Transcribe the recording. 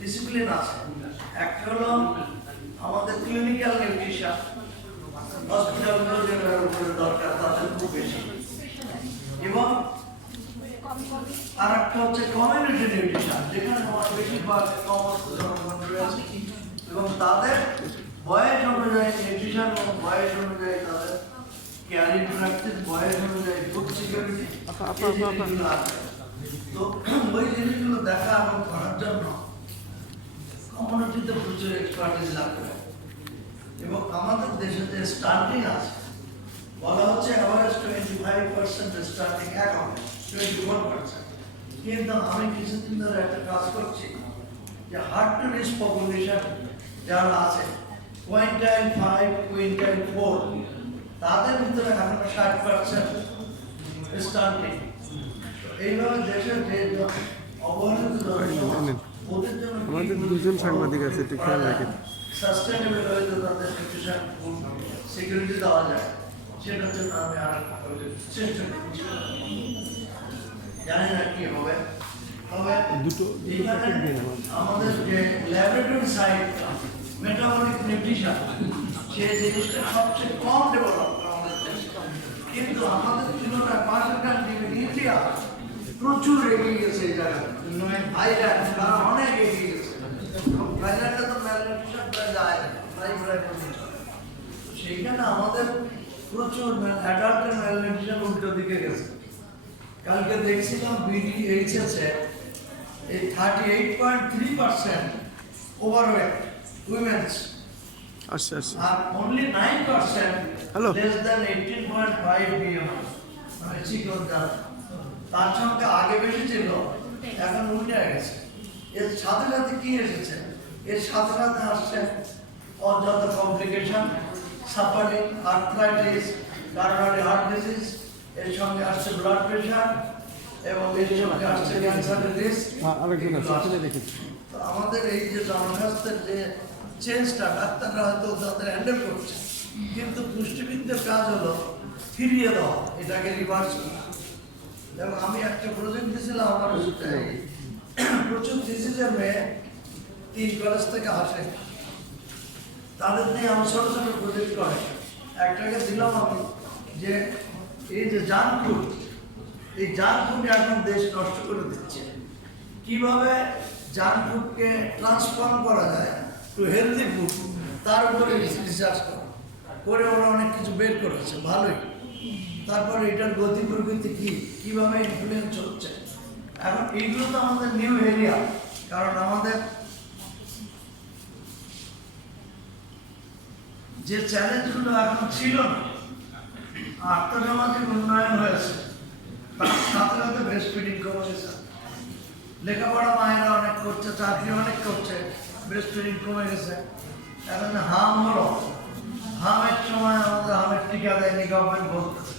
Discipline আছে। একটা হলো আমাদের ক্লিনিক্যাল নিউট্রিশন, হসপিটালগুলো যেটার উপরে দরকার তাদের খুব বেশি, এবং আর একটা হচ্ছে কমিউনিটি নিউট্রিশন, যেখানে আমাদের বেশিরভাগ সমস্ত জনগণ রয়েছে এবং তাদের বয়স অনুযায়ী নিউট্রিশন এবং বয়স অনুযায়ী তাদের কেয়ারিং প্র্যাকটিস, বয়স অনুযায়ী ফুড সিকিউরিটি, তো ওই জিনিসগুলো দেখা এবং করার জন্য কমিউনিটিতে প্রচুর এক্সপার্টিস লাগবে। এবং আমাদের দেশে যে স্টার্টিং আছে বলা হচ্ছে অ্যাভারেজ 25% স্টার্টিং অ্যাকাউন্ট, 21%, কিন্তু আমি কিছুদিন ধরে একটা কাজ করছি যে হার্ড টু রিচ পপুলেশন যারা আছে কুইন্টাইল 5, কুইন্টাইল 4, তাদের ভিতরে এখন 60% স্টার্টিং। এইভাবে দেশের যে অবহেলিত ওদের জন্য আমাদের দুজন সাংবাদিক আছে, একটু খেয়াল রাখেন। সাস্টেইনেবল হয়তো তাদের নিউট্রিশন সিকিউরিটি দেওয়া যায়, সেটার জন্য আমি আর চেষ্টা করছি। জানি না কি হবে। তবে আমাদের যে ল্যাবরেটরি সাইড মেটাবলিক নিউট্রিশন, সেই জিনিসটা সবচেয়ে কম ডেভেলপ আমাদের দেশে, কিন্তু আমাদের তুলনায় পাশের কান্ট্রি ইন্ডিয়া প্রচুর এগিয়ে গেছে এই জায়গায়। থাইল্যান্ড তারা অনেক এগিয়ে গেছে। থাইল্যান্ডে তো ম্যালনিউট্রিশন প্রায় যায় সেইখানে আমাদের প্রচুর অ্যাডাল্ট ম্যালনিউট্রিশন উল্টো দিকে গেছে। কালকে দেখছিলাম বিডিএইচএসে এই 38.3% ওভারওয়েট উইমেন্স, আচ্ছা আচ্ছা, আর only 9% hello less than 18.5 BMI, মানে চিকন যারা। তার সঙ্গে আগে বেশি ছিল, এখন উল্টে গেছে। এর সাথে সাথে কি এসেছে? এর সাথে সাথে আসছে অযথা complication, suffering, arthritis, coronary heart disease, এর সঙ্গে আসছে ব্লাড প্রেশার, এবং এর সঙ্গে আসছে ক্যান্সারের রিস্ক। তো আমাদের এই যে জনস্বাস্থ্যের যে চেঞ্জটা ডাক্তাররা হয়তো তাদের হ্যান্ডেল করছে, কিন্তু পুষ্টিবিদদের কাজ হলো ফিরিয়ে দেওয়া, এটাকে রিভার্স করা। এবং আমি একটা প্রজেক্ট দিয়েছিলাম, আমার প্রচুর ডিজিজের মেয়ে 3 কলেজ থেকে আসে, তাদের নিয়ে আমি ছোট ছোট প্রজেক্ট করে একটাকে দিলাম আমি যে এই যে জাঙ্ক ফুড, এই জাঙ্ক ফুড এখন দেশ নষ্ট করে দিচ্ছে, কিভাবে জাঙ্ক ফুডকে ট্রান্সফর্ম করা যায় টু হেলদি ফুড, তার উপরে রিসার্চ করে ওরা অনেক কিছু বের করেছে, ভালোই। তারপরে এটার গতি প্রকৃতি কি, কিভাবে ইনফ্লুয়েন্স হচ্ছে, এখন এইগুলো তো আমাদের নিউ এরিয়া, কারণ আমাদের যে চ্যালেঞ্জগুলো এখন ছিল না, আর্থসামাজিক উন্নয়ন হয়েছে, তার সাথে সাথে ব্রেস্ট ফিডিং কমে গেছে, লেখাপড়া মায়েরা অনেক করছে, চাকরি অনেক করছে, ব্রেস্ট ফিডিং কমে গেছে। এখন হাম হলো, হামের সময় আমাদের হামের টিকা দেয়নি গভর্নমেন্ট বলতেছে,